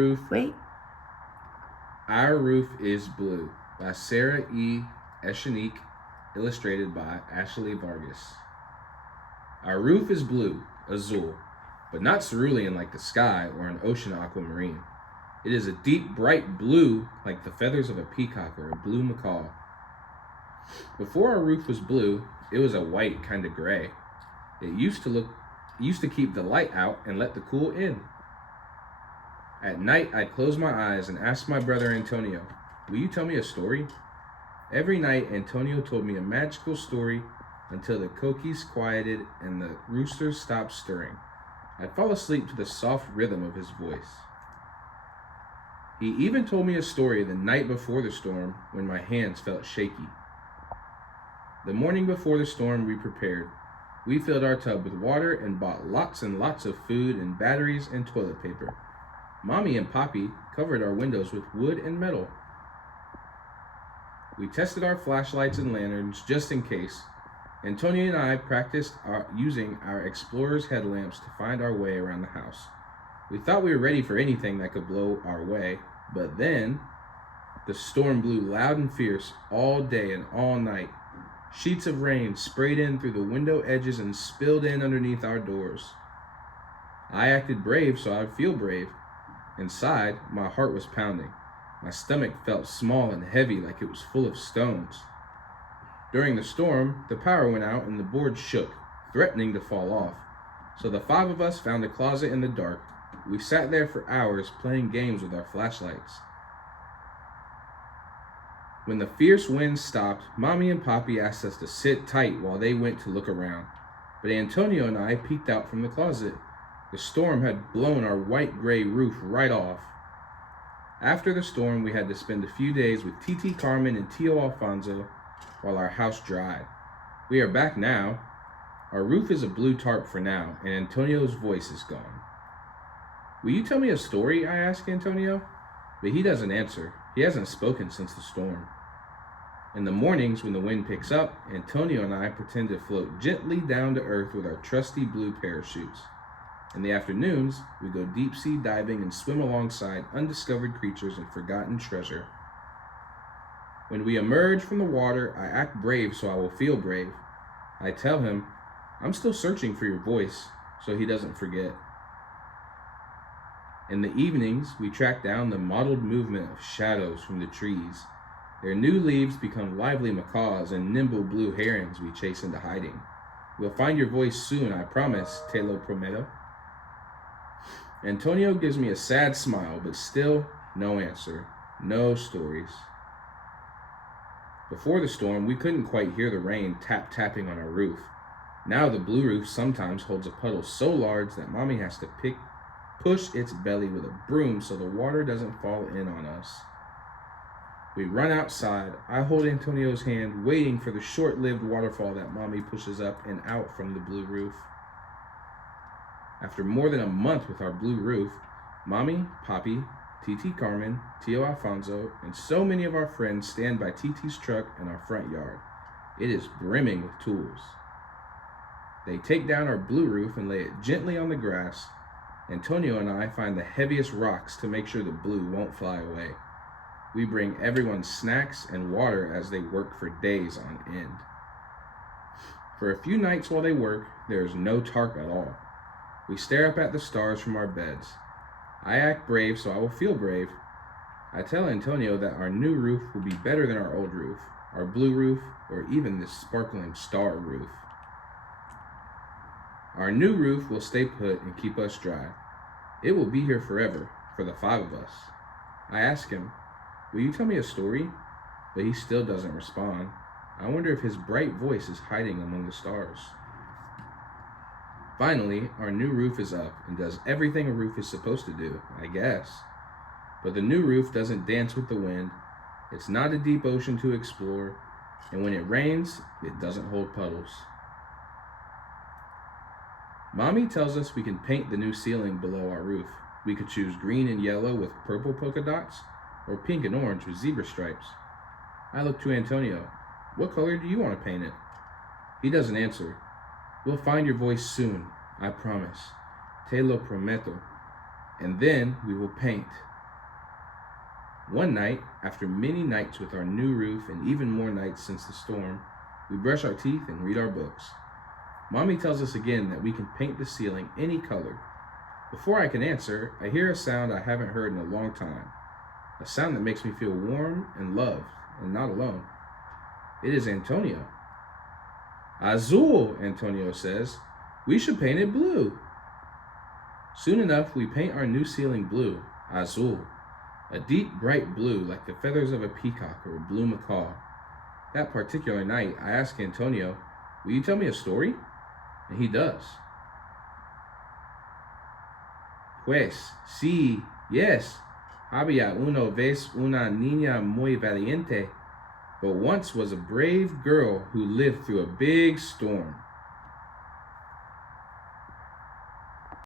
Wait. Our Roof is Blue by Sarah E. Eshenique, illustrated by Ashley Vargas. Our roof is blue, azul, but not cerulean like the sky or an ocean aquamarine. It is a deep, bright blue like the feathers of a peacock or a blue macaw. Before our roof was blue, it was a white kind of gray. It used to keep the light out and let the cool in. At night, I'd close my eyes and ask my brother Antonio, "Will you tell me a story?" Every night, Antonio told me a magical story until the coquis quieted and the roosters stopped stirring. I'd fall asleep to the soft rhythm of his voice. He even told me a story the night before the storm when my hands felt shaky. The morning before the storm, we prepared. We filled our tub with water and bought lots and lots of food and batteries and toilet paper. Mommy and Poppy covered our windows with wood and metal. We tested our flashlights and lanterns just in case. Antonio and I practiced using our explorer's headlamps to find our way around the house. We thought we were ready for anything that could blow our way, but then the storm blew loud and fierce all day and all night. Sheets of rain sprayed in through the window edges and spilled in underneath our doors. I acted brave so I'd feel brave. Inside, my heart was pounding. My stomach felt small and heavy like it was full of stones. During the storm, the power went out and the board shook, threatening to fall off. So the five of us found a closet in the dark. We sat there for hours playing games with our flashlights. When the fierce wind stopped, Mommy and Poppy asked us to sit tight while they went to look around. But Antonio and I peeked out from the closet. The storm had blown our white-gray roof right off. After the storm, we had to spend a few days with Titi Carmen and Tio Alfonso while our house dried. We are back now. Our roof is a blue tarp for now, and Antonio's voice is gone. "Will you tell me a story?" I ask Antonio. But he doesn't answer. He hasn't spoken since the storm. In the mornings, when the wind picks up, Antonio and I pretend to float gently down to earth with our trusty blue parachutes. In the afternoons, we go deep-sea diving and swim alongside undiscovered creatures and forgotten treasure. When we emerge from the water, I act brave so I will feel brave. I tell him, "I'm still searching for your voice," so he doesn't forget. In the evenings, we track down the mottled movement of shadows from the trees. Their new leaves become lively macaws and nimble blue herons we chase into hiding. "We'll find your voice soon, I promise, te lo prometo." Antonio gives me a sad smile, but still no answer, no stories. Before the storm, we couldn't quite hear the rain tapping on our roof. Now the blue roof sometimes holds a puddle so large that Mommy has to push its belly with a broom so the water doesn't fall in on us. We run outside. I hold Antonio's hand, waiting for the short-lived waterfall that Mommy pushes up and out from the blue roof. After more than a month with our blue roof, Mommy, Poppy, Titi Carmen, Tio Alfonso, and so many of our friends stand by Titi's truck in our front yard. It is brimming with tools. They take down our blue roof and lay it gently on the grass. Antonio and I find the heaviest rocks to make sure the blue won't fly away. We bring everyone snacks and water as they work for days on end. For a few nights while they work, there is no tarp at all. We stare up at the stars from our beds. I act brave so I will feel brave. I tell Antonio that our new roof will be better than our old roof, our blue roof, or even this sparkling star roof. Our new roof will stay put and keep us dry. It will be here forever, for the five of us. I ask him, "Will you tell me a story?" But he still doesn't respond. I wonder if his bright voice is hiding among the stars. Finally, our new roof is up and does everything a roof is supposed to do, I guess. But the new roof doesn't dance with the wind. It's not a deep ocean to explore. And when it rains, it doesn't hold puddles. Mommy tells us we can paint the new ceiling below our roof. We could choose green and yellow with purple polka dots, or pink and orange with zebra stripes. I look to Antonio. "What color do you want to paint it?" He doesn't answer. "We'll find your voice soon, I promise. Te lo prometo. And then we will paint One night, after many nights with our new roof and even more nights since the storm, we brush our teeth and read our books. Mommy tells us again that we can paint the ceiling any color. Before I can answer, I hear a sound I haven't heard in a long time. A sound that makes me feel warm and loved and not alone. It is Antonio. Azul, Antonio says. We should paint it blue. Soon enough, we paint our new ceiling blue, azul, a deep, bright blue like the feathers of a peacock or a blue macaw. That particular night, I ask Antonio, will you tell me a story? And he does. Pues, sí, yes. Había una vez una niña muy valiente, but once was a brave girl who lived through a big storm.